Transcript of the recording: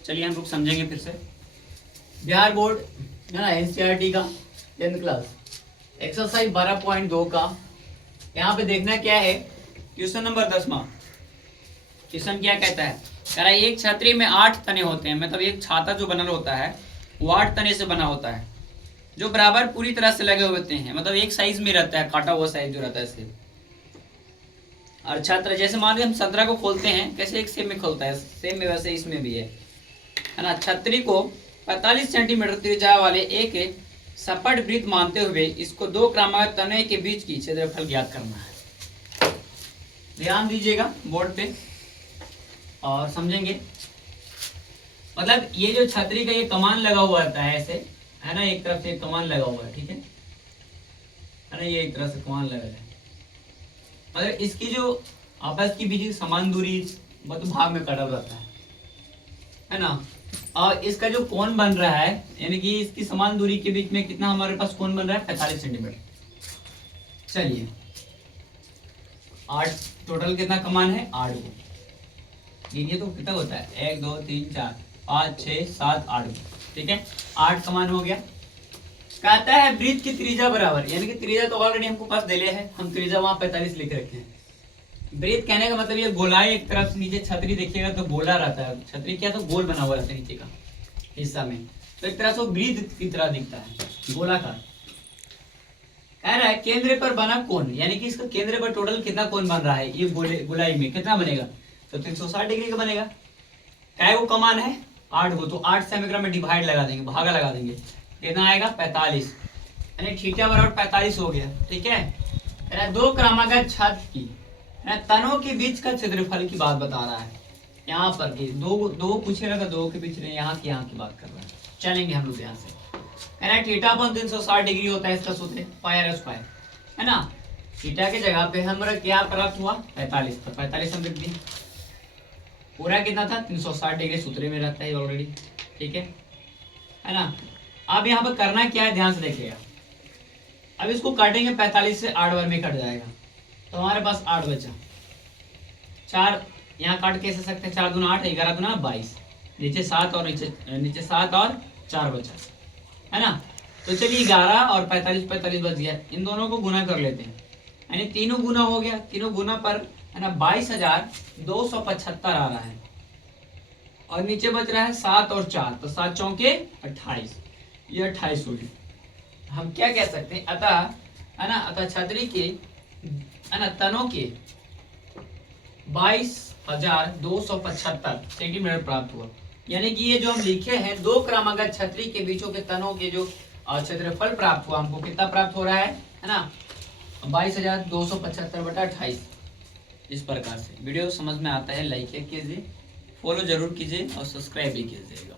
चलिए हम लोग समझेंगे फिर से। बिहार बोर्ड है ना, एनसीईआरटी का 10th क्लास एक्सरसाइज 12.2 का यहाँ पे देखना क्या है, क्वेश्चन नंबर 10वां। क्वेश्चन क्या कहता है, कह रहा है एक छतरी में 8 तने होते हैं, मतलब एक छाता जो बना होता है वो 8 तने से बना होता है, जो बराबर पूरी तरह से लगे होते हैं, मतलब एक साइज में रहता है, काटा हुआ साइज जो रहता है इससे। और छात्र जैसे मान लो हम संतरा को खोलते हैं, कैसे एक सेम में खोलता है, सेम में वैसे इसमें भी है ना। छतरी को 45 सेंटीमीटर त्रिज्या वाले एक सपाट वृत्त मानते हुए इसको 2 क्रमागत तने के बीच की क्षेत्रफल ज्ञात करना है। ध्यान दीजिएगा बोर्ड पे और समझेंगे। मतलब ये जो छतरी का ये कमान लगा हुआ रहता है ऐसे, है ना, एक तरफ से कमान लगा हुआ है, ठीक है ना, ये एक तरफ से कमान लगा है। मतलब इसकी जो आपस की बीच की समान दूरी मध्य भाग में कटा रहता है ना। और इसका जो कोण बन रहा है, यानी कि इसकी समान दूरी के बीच में कितना हमारे पास कोण बन रहा है, 45 सेंटीमीटर। चलिए 8 टोटल कितना कमान है, 8 को गिनिए तो कितना होता है, 1 2 3 4 5 6 7 8, ठीक है 8 कमान हो गया। कहता है वृत्त की त्रिज्या बराबर, यानी कि त्रिज्या तो ऑलरेडी हमको पास दे लिया है, हम त्रिज्या वहां 45 लिख रखे हैं। वृत्त कहने का मतलब ये गोलाई, एक तरफ से नीचे छतरी देखिएगा तो गोला रहता है, छतरी क्या तो गोल बना हुआ रहता है नीचे का हिस्सा में, तो एक तरह से वृत्त की तरह दिखता है, गोलाकार। कह रहा है केंद्र पर बना कोण, यानी कि इसका केंद्र पर टोटल कितना कोण बन रहा है, ये गोलाई में कितना बनेगा, तो 360 डिग्री का बनेगा। क्या वो कमान है 8 को, तो 8 से हम एकरा में डिवाइड लगा देंगे, भागा लगा देंगे, कितना आएगा 45, यानी थीटा बराबर 45 हो गया, ठीक है। 2 क्रमागत छत की तनों के बीच का क्षेत्रफल की बात बता रहा है, यहाँ पर की दो पूछेगा तो 2 के बीच में यहाँ की बात कर रहा है। चलेंगे हम लोग यहाँ से, थीटा अपन 360 डिग्री होता है, इसका सूत्र पाई आर स्क्वायर, है ना। थीटा के जगह पे हमारा क्या प्राप्त हुआ 45, तो 45 हम लिख दिए। पूरा कितना था 360 डिग्री, सूत्र में रहता है ऑलरेडी, ठीक है ना। अब यहाँ पर करना क्या है, ध्यान से देखिएगा। अब इसको काटेंगे 45 से 8 बार में कट जाएगा, तो हमारे पास 8 बचा। 4 यहाँ काट कैसे सकते हैं, 4 दूना 8, 11 दूना 22, नीचे 7 और नीचे 7 और 4 बचा, है ना। तो चलिए 11 और 45 45 बच गया, इन दोनों को गुना कर लेते हैं, यानी तीनों गुना हो गया, तीनों गुना पर है ना 22,275 आ रहा है, और नीचे बच रहा है 7 और 4, तो 7 चौके 28, ये 28 हो गया। हम क्या कह सकते हैं, अतः है ना, अतः छतरी के है ना तनों के 22,275 सेंटीमीटर प्राप्त हुआ। यानी कि ये जो हम लिखे हैं 2 क्रमागत छतरी के बीचों के तनों के जो क्षेत्रफल प्राप्त हुआ, हमको कितना प्राप्त हो रहा है ना 22,275/28। इस प्रकार से वीडियो समझ में आता है, लाइक कीजिए, फॉलो जरूर कीजिए और सब्सक्राइब भी कीजिएगा।